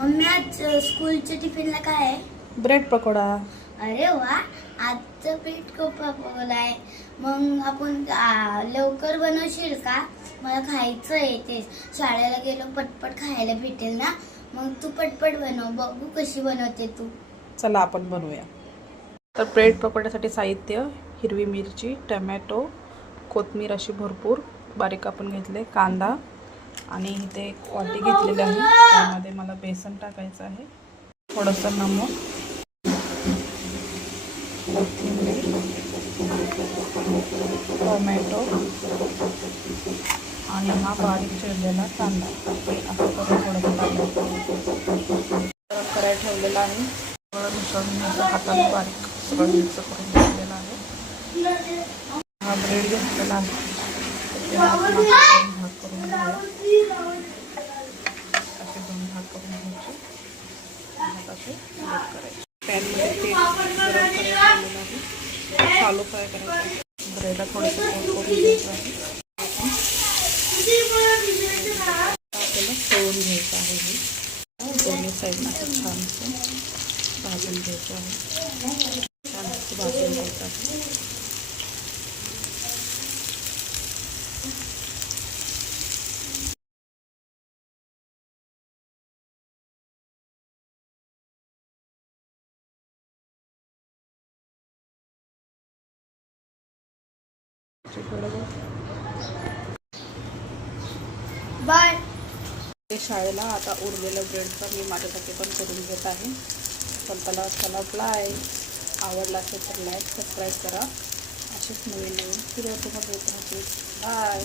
Mummy आज स्कूलच्या टिफिनला काय आहे? ब्रेड पकोडा. अरे वा, आजचं पीठ खूप आहे. मग आपण लवकर बनवशील का? मला खायचं आहे ते. शाळेला गेलो पटपट खायला भेटेल ना. मग तू पटपट बनव, बघू कशी बनवते तू. चला आपण बनवूया. तर ब्रेड पकोड्यासाठी साहित्य: हिरवी मिरची, टमॅटो, कोथिंबीर अशी भरपूर बारीक कापून घेतले, कांदा आणि इथे एक वाटी घेतलेली आहे. त्यामध्ये मला बेसन टाकायचं आहे, थोडंसं नमक, कोथिंबीर, टोमॅटो आणि हा बारीक चिरलेला कांदा. असं करून थोडंसं टाकायचं. गरम करायला ठेवलेला आहे. सगळं मिसळून हाताने बारीक सगळं मिक्स करून घेतलेलं आहे. हा ब्रेड घेतलेला आहे. भाग करून घेऊया. असे 2 भाग करून घ्यायचे. असे ब्रेड करायचे. पॅनमध्ये तेल गरम करायला ठेवलेलं आहे. शालो फ्राय करायचं आहे. ब्रेडला थोडंसं करून घ्यायचं आहे. आपल्याला तळून घ्यायचं आहे. हे दोन्ही साईडनं असं छानसं भाजून घ्यायचं आहे. छान असं भाजून घ्यायचं आहे. बाय. शाळेला आता उरलेलं ब्रेडचा मी माझ्यासाठी पण करून घेत आहे. चला बाय. आवडला असेल तर लाईक सबस्क्राईब करा. असेच नवीन व्हिडिओ तुम्हाला येत राहतील. बाय.